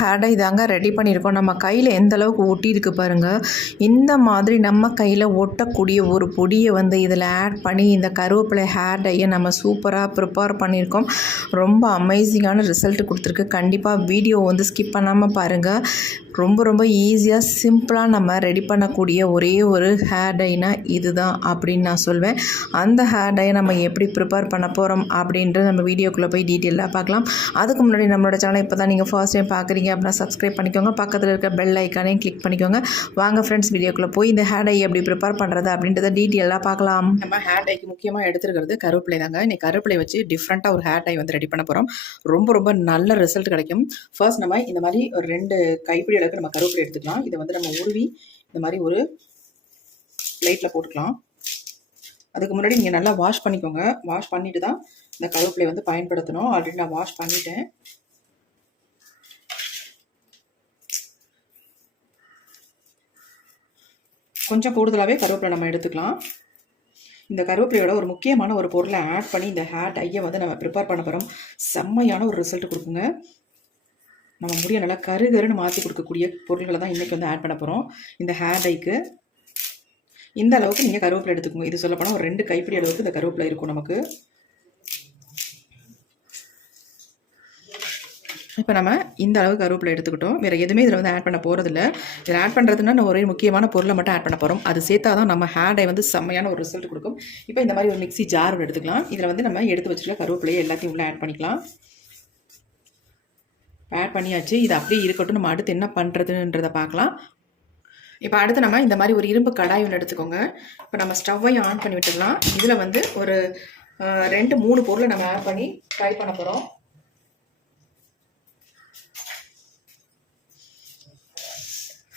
Hair dye தாங்க ready பண்ணியிருக்கோம். நம்ம கையில் எந்த அளவுக்கு ஒட்டியிருக்கு பாருங்கள். இந்த மாதிரி நம்ம கையில் ஒட்டக்கூடிய ஒரு பொடியை வந்து இதில் ஆட் பண்ணி இந்த கருவேப்பிலை ஹேர் டையை நம்ம சூப்பராக ப்ரிப்பேர் பண்ணியிருக்கோம். ரொம்ப அமேசிங்கான ரிசல்ட் கொடுத்துருக்கு. கண்டிப்பாக வீடியோ வந்து ஸ்கிப் பண்ணாமல் பாருங்கள். ரொம்ப ஈஸியாக சிம்பிளாக நம்ம ரெடி பண்ணக்கூடிய ஒரே ஒரு ஹேர் டைனா இதுதான் அப்படின்னு நான் சொல்வேன். அந்த ஹேர் டையை நம்ம எப்படி ப்ரிப்பேர் பண்ண போகிறோம் அப்படின்றது நம்ம வீடியோக்குள்ளே போய் டீட்டெயிலாக பார்க்கலாம். அதுக்கு முன்னாடி நம்மளோட சேனலை இப்போ தான் நீங்கள் ஃபர்ஸ்ட் டைம் பார்க்குறீங்க அப்படின்னா சப்ஸ்கிரைப் பண்ணிக்கோங்க. பக்கத்தில் இருக்க பெல் ஐக்கானையும் கிளிக் பண்ணிக்கோங்க. வாங்க ஃப்ரெண்ட்ஸ், வீடியோக்குள்ளே போய் இந்த ஹேர் டை எப்படி ப்ரிப்பேர் பண்ணுறது அப்படின்றத டீட்டெயிலாக பார்க்கலாம். நம்ம ஹேர் டைக்கு முக்கியமாக எடுத்துருக்கிறது கருவேப்பிலை தாங்க. இன்னைக்கு கருவேப்பிலை வச்சு டிஃப்ரெண்ட்டாக ஒரு ஹேர் டை வந்து ரெடி பண்ண போகிறோம். ரொம்ப நல்ல ரிசல்ட் கிடைக்கும். ஃபர்ஸ்ட் நம்ம இந்த மாதிரி ஒரு 2 கைப்பிடி அளவுக்கு நம்ம கருவேப்பிலை எடுத்துக்கலாம். இதை வந்து நம்ம உருவி இந்த மாதிரி ஒரு பிளேட்டில் போட்டுக்கலாம். அதுக்கு முன்னாடி நீங்கள் நல்லா வாஷ் பண்ணிக்கோங்க. வாஷ் பண்ணிட்டு தான் இந்த கருவேப்பிலை வந்து பயன்படுத்தணும். ஆல்ரெடி நான் வாஷ் பண்ணிட்டேன். கொஞ்சம் கூடுதலாகவே கருவேப்பிலை நம்ம எடுத்துக்கலாம். இந்த கருவேப்பிலையோட ஒரு முக்கியமான ஒரு பொருளை ஆட் பண்ணி இந்த ஹேர் டையை வந்து நம்ம ப்ரிப்பேர் பண்ண போகிறோம். செம்மையான ஒரு ரிசல்ட் கொடுக்குங்க. நம்ம முடிய நல்லா கருகருன்னு மாற்றி கொடுக்கக்கூடிய பொருள்களை தான் இன்றைக்கி வந்து ஆட் பண்ண போகிறோம். இந்த ஹேர் டைக்கு இந்த அளவுக்கு நீங்கள் கருவேப்பிலை எடுத்துக்கோங்க. இது சொல்லப்போனால் ஒரு 2 கைப்பிடி அளவுக்கு இந்த கருவேப்பிலை இருக்கும் நமக்கு. இப்போ நம்ம இந்த அளவுக்கு கருவேப்பிலை எடுத்துக்கிட்டோம். வேறு எதுவுமே இதில் வந்து ஆட் பண்ண போகிறதில்ல. இதில் ஆட் பண்ணுறதுன்னா நம்ம ஒரே முக்கியமான பொருளை மட்டும் ஆட் பண்ண போகிறோம். அது சேர்த்தா தான் நம்ம ஹேர் டை வந்து செம்மையான ஒரு ரிசல்ட் கொடுக்கும். இப்போ இந்த மாதிரி ஒரு மிக்ஸி ஜார் எடுத்துக்கலாம். இதில் வந்து நம்ம எடுத்து வச்சுருக்க கருவேப்பிலையை எல்லாத்தையும் உள்ளே ஆட் பண்ணிக்கலாம். ஆட் பண்ணியாச்சு. இது அப்படியே இருக்கட்டும். நம்ம அடுத்து என்ன பண்ணுறதுன்றதை பார்க்கலாம். இப்போ அடுத்து நம்ம இந்த மாதிரி ஒரு இரும்பு கடாய் ஒன்று எடுத்துக்கோங்க. இப்போ நம்ம ஸ்டவ்வையும் ஆன் பண்ணி விட்டுடலாம். இதில் வந்து ஒரு 2-3 பொருளை நம்ம ஆட் பண்ணி ஃப்ரை பண்ண போகிறோம்.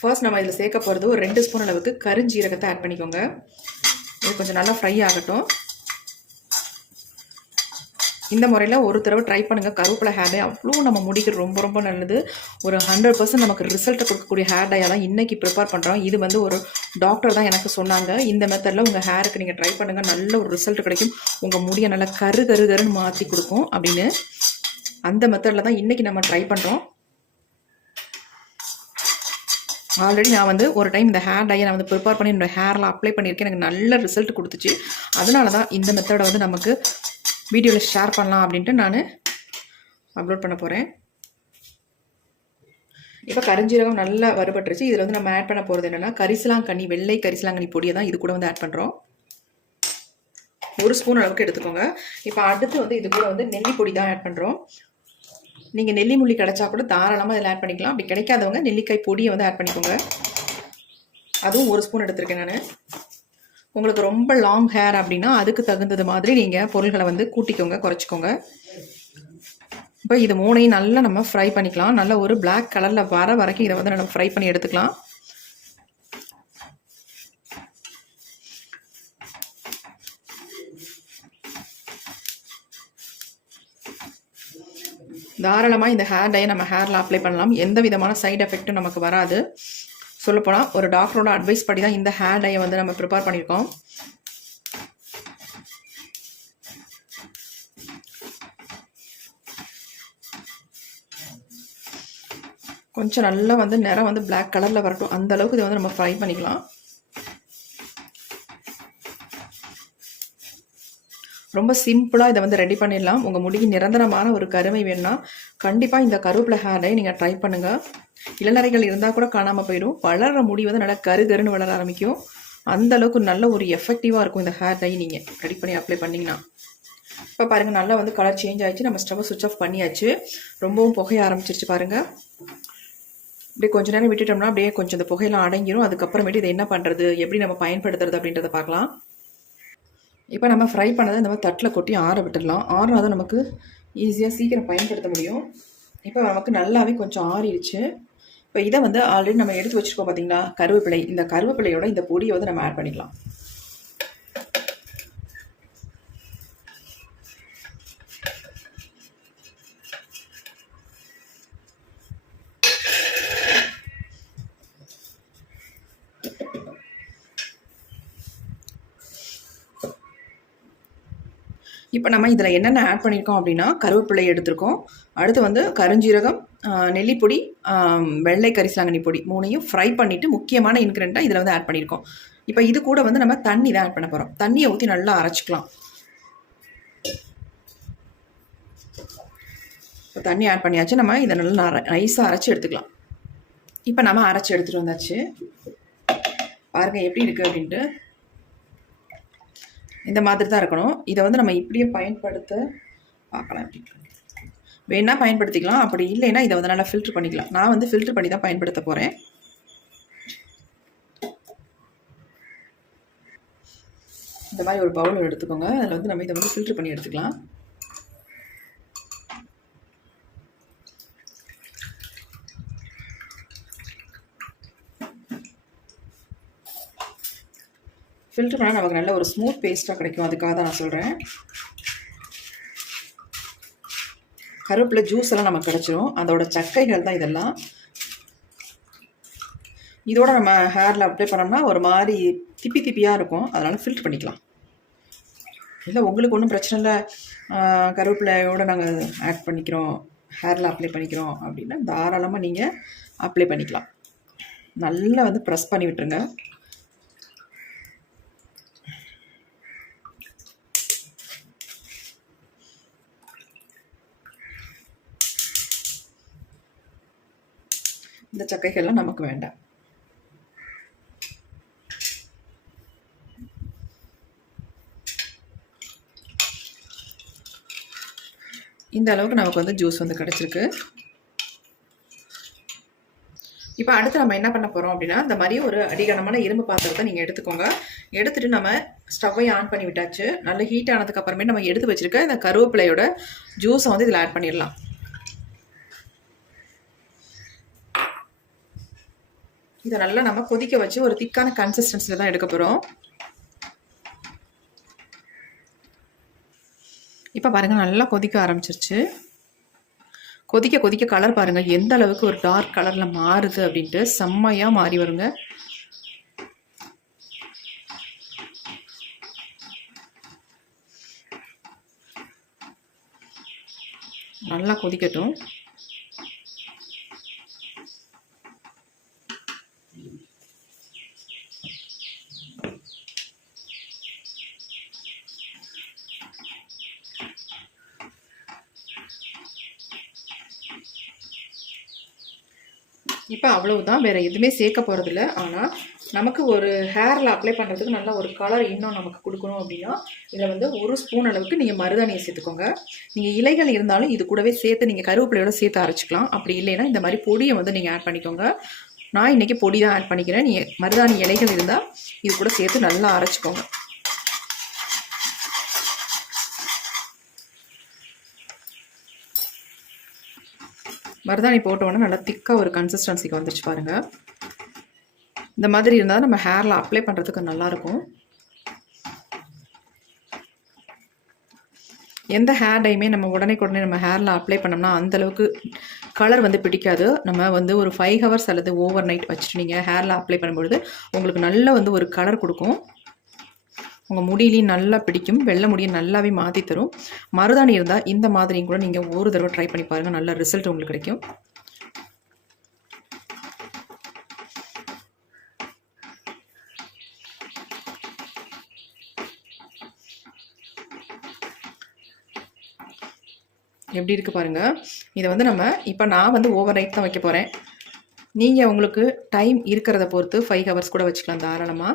ஃபர்ஸ்ட் நம்ம இதில் சேர்க்க போகிறது ஒரு 2 ஸ்பூன் அளவுக்கு கருஞ்சீரகத்தை ஆட் பண்ணிக்கோங்க. இது கொஞ்சம் நல்லா ஃப்ரை ஆகட்டும். இந்த முறையில் ஒரு தடவை ட்ரை பண்ணுங்கள். கருவேப்பிலை ஹேர் டை அவ்வளோ நம்ம முடிக்கு ரொம்ப நல்லது. ஒரு 100% நமக்கு ரிசல்ட்டை கொடுக்கக்கூடிய ஹேர் டையாக தான் இன்றைக்கி ப்ரிப்பேர் பண்ணுறோம். இது வந்து ஒரு டாக்டர் தான் எனக்கு சொன்னாங்க. இந்த மெத்தடில் உங்கள் ஹேருக்கு நீங்கள் ட்ரை பண்ணுங்கள். நல்ல ஒரு ரிசல்ட் கிடைக்கும். உங்கள் முடியை நல்லா கருன்னு மாற்றி கொடுக்கும் அப்படின்னு. அந்த மெத்தடில் தான் இன்றைக்கி நம்ம ட்ரை பண்ணுறோம். ஆல்ரெடி நான் வந்து ஒரு டைம் இந்த ஹேர் டையை நான் வந்து ப்ரிப்பேர் பண்ணி என்னோடய ஹேரில் அப்ளை பண்ணியிருக்கேன். எனக்கு நல்ல ரிசல்ட் கொடுத்துச்சு. அதனால தான் இந்த மெத்தடை வந்து நமக்கு வீடியோவில் ஷேர் பண்ணலாம் அப்படின்ட்டு நான் அப்லோட் பண்ண போகிறேன். இப்போ கருஞ்சீரகம் நல்லா வறுபட்டுருச்சு. இதில் வந்து நம்ம ஆட் பண்ண போகிறது என்னென்னா கரிசலாங்கண்ணி, வெள்ளை கரிசலாங்கண்ணி பொடியை தான் இது கூட வந்து ஆட் பண்ணுறோம். 1 ஸ்பூன் அளவுக்கு எடுத்துக்கோங்க. இப்போ அடுத்து வந்து இது கூட வந்து நெல்லி பொடி தான் ஆட் பண்ணுறோம். நீங்கள் நெல்லி முள்ளி கிடைச்சா கூட தாராளமாக இதில் ஆட் பண்ணிக்கலாம். அப்படி கிடைக்காதவங்க நெல்லிக்காய் பொடியை வந்து ஆட் பண்ணிக்கோங்க. அதுவும் 1 ஸ்பூன் எடுத்திருக்கேன் நான். உங்களுக்கு ரொம்ப லாங் ஹேர் அப்படின்னா அதுக்கு தகுந்தது மாதிரி நீங்கள் பொருள்களை வந்து கூட்டிக்கோங்க, குறைச்சிக்கோங்க. இப்போ இது 3ஐயும் நல்லா நம்ம ஃப்ரை பண்ணிக்கலாம். நல்ல ஒரு பிளாக் கலரில் வர வரைக்கும் இதை வந்து நம்ம ஃப்ரை பண்ணி எடுத்துக்கலாம். தாராளமாக இந்த ஹேர் டையை நம்ம ஹேரில் அப்ளை பண்ணலாம். எந்த விதமான சைடு எஃபெக்ட்டும் நமக்கு வராது. சொல்லப்போனால் ஒரு டாக்டரோட அட்வைஸ் படி தான் இந்த ஹேர் டையை வந்து நம்ம ப்ரிப்பேர் பண்ணியிருக்கோம். கொஞ்சம் நல்லா வந்து நிறம் வந்து பிளாக் கலரில் வரட்டும். அந்த அளவுக்கு இதை வந்து நம்ம ஃப்ரை பண்ணிக்கலாம். ரொம்ப சிம்பிளாக இதை வந்து ரெடி பண்ணிடலாம். உங்கள் முடிக்கு நிரந்தரமான ஒரு கருமை வேணும்னா கண்டிப்பாக இந்த கருவேப்பிலை ஹேர் டை நீங்கள் ட்ரை பண்ணுங்கள். இளநரைகள் இருந்தால் கூட காணாமல் போயிடும். வளர்கிற முடி வந்து நல்லா கருன்னு வளர ஆரம்பிக்கும். அந்த அளவுக்கு நல்ல ஒரு எஃபெக்டிவாக இருக்கும் இந்த ஹேர் டை நீங்கள் ரெடி பண்ணி அப்ளை பண்ணிங்கன்னா. இப்போ பாருங்கள், நல்லா வந்து கலர் சேஞ்ச் ஆகிடுச்சு. நம்ம ஸ்டவ்வை சுவிட்ச் ஆஃப் பண்ணியாச்சு. ரொம்பவும் புகைய ஆரம்பிச்சிருச்சு பாருங்கள். இப்படி கொஞ்சம் நேரம் விட்டுட்டோம்னா அப்படியே கொஞ்சம் இந்த புகையெல்லாம் அடங்கிடும். அதுக்கப்புறமேட்டு இதை என்ன பண்ணுறது, எப்படி நம்ம பயன்படுத்துறது அப்படின்றத பார்க்கலாம். இப்போ நம்ம ஃப்ரை பண்ணதை இந்த மாதிரி தட்டில் கொட்டி ஆற விட்டுடலாம். ஆறினா தான் நமக்கு ஈஸியாக சீக்கிரம் பயன்படுத்த முடியும். இப்போ நமக்கு நல்லாவே கொஞ்சம் ஆறிடுச்சு. இப்போ இதை வந்து ஆல்ரெடி நம்ம எடுத்து வச்சுருக்கோம் பார்த்தீங்களா கருவேப்பிலை. இந்த கருவேப்பிலையோட இந்த பொடியை வந்து நம்ம ஆட் பண்ணிக்கலாம். இப்போ நம்ம இதில் என்னென்ன ஆட் பண்ணியிருக்கோம் அப்படின்னா கருவேப்பிலை எடுத்திருக்கோம். அடுத்து வந்து கருஞ்சீரகம், நெல்லிப்பொடி, வெள்ளை கரிசலாங்கண்ணி பொடி 3யும் ஃப்ரை பண்ணிவிட்டு முக்கியமான இன்க்ரீடியண்ட்டாக இதில் வந்து ஆட் பண்ணியிருக்கோம். இப்போ இது கூட வந்து நம்ம தண்ணி தான் ஆட் பண்ண போகிறோம். தண்ணியை ஊற்றி நல்லா அரைச்சிக்கலாம். இப்போ தண்ணி ஆட் பண்ணியாச்சு. நம்ம இதை நல்லா நைஸாக அரைச்சி எடுத்துக்கலாம். இப்போ நம்ம அரைச்சி எடுத்துகிட்டு வந்தாச்சு. பாருங்கள் எப்படி இருக்குது அப்படின்ட்டு. இந்த மாதிரி தான் இருக்கணும். இதை வந்து நம்ம இப்படியே பயன்படுத்த பார்க்கலாம். எப்படி வேணால் பயன்படுத்திக்கலாம். அப்படி இல்லைன்னா இதை வந்து நல்லா ஃபில்ட்ரு பண்ணிக்கலாம். நான் வந்து ஃபில்ட்ரு பண்ணி தான் பயன்படுத்த போகிறேன். இந்த மாதிரி ஒரு பவுல் எடுத்துக்கோங்க. அதில் வந்து நம்ம இதை வந்து ஃபில்ட்ரு பண்ணி எடுத்துக்கலாம். ஃபில்ட்ரு பண்ணால் நமக்கு நல்ல ஒரு ஸ்மூத் பேஸ்ட்டாக கிடைக்கும். அதுக்காக தான் நான் சொல்கிறேன். கருவேப்பிலை ஜூஸ் எல்லாம் நமக்கு கிடச்சிரும். அதோட சக்கைகள் தான் இதெல்லாம். இதோட நம்ம ஹேரில் அப்ளை பண்ணோம்னா ஒரு மாதிரி திப்பியாக இருக்கும். அதனால் ஃபில்ட்ரு பண்ணிக்கலாம். இல்லை உங்களுக்கு ஒன்றும் பிரச்சனை இல்லை, கருவேப்பிலையோடு நாங்கள் ஆட் பண்ணிக்கிறோம், ஹேரில் அப்ளை பண்ணிக்கிறோம் அப்படின்னா தாராளமாக நீங்கள் அப்ளை பண்ணிக்கலாம். நல்லா வந்து ப்ரெஸ் பண்ணி விட்டுருங்க. இந்த சக்கைகள்லாம் நமக்கு வேண்டாம். இந்த அளவுக்கு நமக்கு வந்து ஜூஸ் வந்து கிடச்சிருக்கு. இப்போ அடுத்து நம்ம என்ன பண்ண போகிறோம் அப்படின்னா, இந்த மாதிரி ஒரு அடிகனமான இரும்பு பாத்திரத்தை நீங்கள் எடுத்துக்கோங்க. எடுத்துகிட்டு நம்ம ஸ்டவ்வை ஆன் பண்ணி விட்டாச்சு. நல்ல ஹீட் ஆனதுக்கு அப்புறமே நம்ம எடுத்து வச்சுருக்க இந்த கருவேப்பிலையோட ஜூஸை வந்து இதில் ஆட் பண்ணிடலாம். இதை நல்லா நம்ம கொதிக்க வச்சு ஒரு திக்கான கன்சிஸ்டன்சியில் தான் எடுக்க போகிறோம். இப்போ பாருங்கள் நல்லா கொதிக்க ஆரம்பிச்சிருச்சு. கொதிக்க கொதிக்க கலர் பாருங்கள் எந்த அளவுக்கு ஒரு டார்க் கலரில் மாறுது அப்படின்ட்டு. செம்மையாக மாறி வருங்க. நல்லா கொதிக்கட்டும். இப்போ அவ்வளவுதான், வேறு எதுவுமே சேர்க்க போகிறதில்ல. ஆனால் நமக்கு ஒரு ஹேரில் அப்ளை பண்ணுறதுக்கு நல்ல ஒரு கலர் இன்னும் நமக்கு கொடுக்கணும் அப்படின்னா இதில் வந்து 1 ஸ்பூன் அளவுக்கு நீங்கள் மருதாணியை சேர்த்துக்கோங்க. நீங்கள் இலைகள் இருந்தாலும் இது கூடவே சேர்த்து நீங்கள் கருவேப்பிலையோட சேர்த்து அரைச்சிக்கலாம். அப்படி இல்லைன்னா இந்த மாதிரி பொடியை வந்து நீங்கள் ஆட் பண்ணிக்கோங்க. நான் இன்றைக்கி பொடி தான் ஆட் பண்ணிக்கிறேன். நீங்கள் மருதாணி இலைகள் இருந்தால் இது கூட சேர்த்து நல்லா அரைச்சிக்கோங்க. மருதாணி போட்டோன்னே நல்லா திக்காக ஒரு கன்சிஸ்டன்சிக்கு வந்துருச்சு பாருங்கள். இந்த மாதிரி இருந்தால் நம்ம ஹேரில் அப்ளை பண்ணுறதுக்கு நல்லாயிருக்கும். எந்த ஹேர் டைமே நம்ம உடனே நம்ம ஹேரில் அப்ளை பண்ணோம்னா அந்தளவுக்கு கலர் வந்து பிடிக்காது. நம்ம வந்து ஒரு 5 ஹவர்ஸ் அல்லது ஓவர் நைட் வச்சுட்டு நீங்கள் ஹேரில் அப்ளை பண்ணும்பொழுது உங்களுக்கு நல்ல வந்து ஒரு கலர் கொடுக்கும். உங்கள் முடியிலையும் நல்லா பிடிக்கும். வெள்ளை முடியை நல்லாவே மாற்றி தரும். மருதாணி இருந்தால் இந்த மாதிரியும் கூட நீங்கள் ஒரு தடவை ட்ரை பண்ணி பாருங்கள். நல்ல ரிசல்ட் உங்களுக்கு கிடைக்கும். எப்படி இருக்குது பாருங்கள். இதை வந்து நம்ம இப்போ நான் வந்து ஓவர் நைட் தான் வைக்க போகிறேன். நீங்கள் உங்களுக்கு டைம் இருக்கிறத பொறுத்து 5 ஹவர்ஸ் கூட வச்சுக்கலாம் தாராளமாக.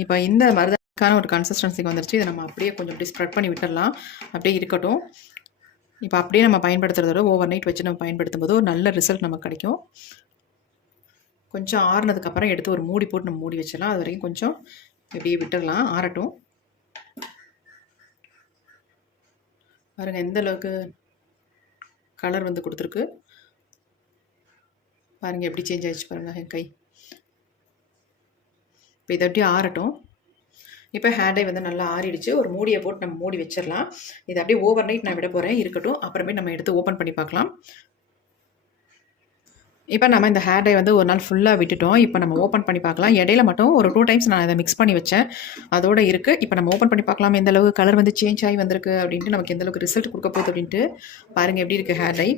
இப்போ இந்த மருதாணிக்கான ஒரு கன்சிஸ்டன்சிக்கு வந்துருச்சு. இதை நம்ம அப்படியே கொஞ்சம் அப்படி ஸ்ப்ரெட் பண்ணி விட்டுடலாம். அப்படியே இருக்கட்டும். இப்போ அப்படியே நம்ம பயன்படுத்துறதோட ஓவர் நைட் வச்சு நம்ம பயன்படுத்தும் போது ஒரு நல்ல ரிசல்ட் நமக்கு கிடைக்கும். கொஞ்சம் ஆறுனதுக்கப்புறம் எடுத்து ஒரு மூடி போட்டு நம்ம மூடி வச்சிடலாம். அது வரைக்கும் கொஞ்சம் இப்படியே விட்டுடலாம், ஆறட்டும். பாருங்கள் எந்த அளவுக்கு கலர் வந்து கொடுத்துருக்கு பாருங்கள். எப்படி சேஞ்ச் ஆகிடுச்சு பாருங்கள் என் கை. இப்போ இதை அப்படியே ஆறட்டும். இப்போ ஹேண்டை வந்து நல்லா ஆறிடுச்சு. ஒரு மூடியை போட்டு நம்ம மூடி வச்சிடலாம். இதை அப்படியே ஓவர் நைட் நான் விட போகிறேன், இருக்கட்டும். அப்புறமே நம்ம எடுத்து ஓப்பன் பண்ணி பார்க்கலாம். இப்போ நம்ம இந்த ஹேர் டை வந்து ஒரு நாள் ஃபுல்லாக விட்டுட்டோம். இப்போ நம்ம ஓப்பன் பண்ணி பார்க்கலாம். இடையில மட்டும் ஒரு 2 டைம்ஸ் நான் இதை மிக்ஸ் பண்ணி வச்சேன். அதோட இருக்குது. இப்போ நம்ம ஓப்பன் பண்ணி பார்க்கலாம் எந்த அளவுக்கு கலர் வந்து சேஞ்ச் ஆகி வந்திருக்கு அப்படின்ட்டு, நமக்கு எந்த அளவுக்கு ரிசல்ட் கொடுக்க போகுது அப்படின்ட்டு. பாருங்கள் எப்படி இருக்குது ஹேர் டை.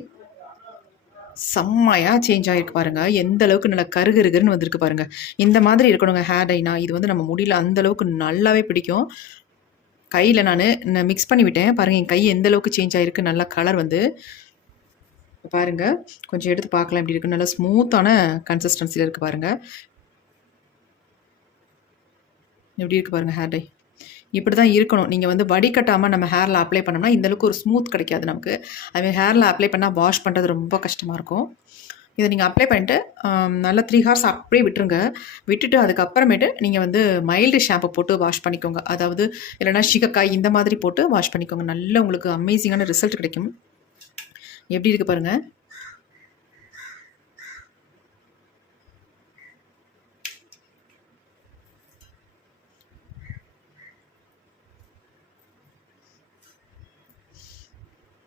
செம்மையாக சேஞ்ச் ஆகிருக்கு பாருங்கள். எந்த அளவுக்கு நல்லா கருகருகருன்னு வந்திருக்கு பாருங்கள். இந்த மாதிரி இருக்கணுங்க ஹேர் டைனா. இது வந்து நம்ம முடியல அந்த அளவுக்கு நல்லாவே பிடிக்கும். கையில் நான் மிக்ஸ் பண்ணி விட்டேன் பாருங்கள். என் கை எந்த அளவுக்கு சேஞ்ச் ஆகிருக்கு. நல்லா கலர் வந்து பாருங்கள். கொஞ்சம் எடுத்து பார்க்கலாம் எப்படி இருக்குது. நல்லா ஸ்மூத்தான கன்சிஸ்டன்சியில் இருக்குது பாருங்கள். எப்படி இருக்குது பாருங்கள் ஹேர் டை. இப்படி தான் இருக்கணும். நீங்கள் வந்து வடிகட்டாமல் நம்ம ஹேரில் அப்ளை பண்ணோம்னா இந்தளவுக்கு ஒரு ஸ்மூத் கிடைக்காது நமக்கு. அதுமாதிரி ஹேரில் அப்ளை பண்ணால் வாஷ் பண்ணுறது ரொம்ப கஷ்டமாக இருக்கும். இதை நீங்கள் அப்ளை பண்ணிட்டு நல்லா 3 ஹார்ஸ் அப்படியே விட்டுருங்க. விட்டுட்டு அதுக்கப்புறமேட்டு நீங்கள் வந்து மைல்டு ஷாம்பு போட்டு வாஷ் பண்ணிக்கோங்க. அதாவது இல்லைனா சிகக்காய் இந்த மாதிரி போட்டு வாஷ் பண்ணிக்கோங்க. நல்ல உங்களுக்கு அமேசிங்கான ரிசல்ட் கிடைக்கும். எப்படி இருக்குது பாருங்கள்.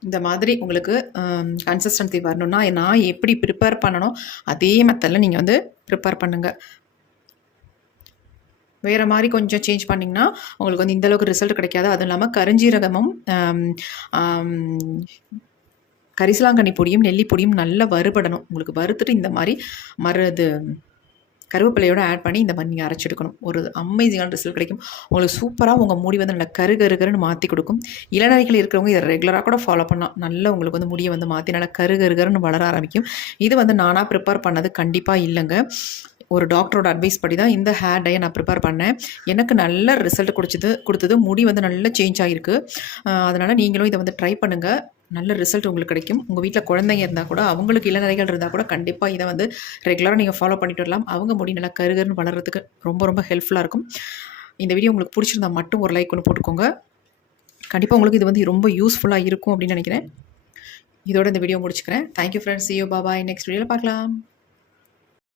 இந்த மாதிரி உங்களுக்கு கன்சிஸ்டன்சி வரணும்னா நான் எப்படி ப்ரிப்பேர் பண்ணணும் அதே மெத்தடில் நீங்கள் வந்து ப்ரிப்பேர் பண்ணுங்கள். வேறு மாதிரி கொஞ்சம் சேஞ்ச் பண்ணிங்கன்னா உங்களுக்கு வந்து இந்தளவுக்கு ரிசல்ட் கிடைக்காது. அதுவும் இல்லாமல் கருஞ்சீரகமும் கரிசலாங்கண்ணி பொடியும் நெல்லி பொடியும் நல்லா வறுபடணும். உங்களுக்கு வறுத்துட்டு இந்த மாதிரி கருவேப்பிலையோடு ஆட் பண்ணி இந்த மாதிரி நீங்கள் அரைச்செடுக்கணும். ஒரு அமேசிங்கான ரிசல்ட் கிடைக்கும். உங்களுக்கு சூப்பராக உங்கள் முடி வந்து நல்லா கருகருன்னு மாற்றி கொடுக்கும். இளநரைகள் இருக்கிறவங்க இதை ரெகுலராக கூட ஃபாலோ பண்ணலாம். நல்லா உங்களுக்கு வந்து முடியை வந்து மாற்றி நல்லா கருகருன்னு வளர ஆரம்பிக்கும். இது வந்து நானாக ப்ரிப்பேர் பண்ணது கண்டிப்பாக இல்லைங்க. ஒரு டாக்டரோட அட்வைஸ் படி தான் இந்த ஹேர் டையை நான் ப்ரிப்பேர் பண்ணேன். எனக்கு நல்ல ரிசல்ட் கொடுத்தது. முடி வந்து நல்லா சேஞ்ச் ஆகிருக்கு. அதனால் நீங்களும் இதை வந்து ட்ரை பண்ணுங்கள். நல்ல ரிசல்ட் உங்களுக்கு கிடைக்கும். உங்கள் வீட்டில் குழந்தைங்க இருந்தால் கூட அவங்களுக்கு இளநரைகள் இருந்தால் கூட கண்டிப்பாக இதை வந்து ரெகுலராக நீங்கள் ஃபாலோ பண்ணிட்டு வரலாம். அவங்க முடி நல்லா கருகருன்னு வளர்கிறதுக்கு ரொம்ப ரொம்ப ஹெல்ப்ஃபுல்லாக இருக்கும். இந்த வீடியோ உங்களுக்கு பிடிச்சிருந்தா மட்டும் ஒரு லைக் ஒன்று போட்டுக்கோங்க. கண்டிப்பாக உங்களுக்கு இது வந்து ரொம்ப யூஸ்ஃபுல்லாக இருக்கும் அப்படின்னு நினைக்கிறேன். இதோட இந்த வீடியோ முடிச்சுக்கிறேன். Thank you friends. See you. Bye bye. Next வீடியோவில் பார்க்கலாம்.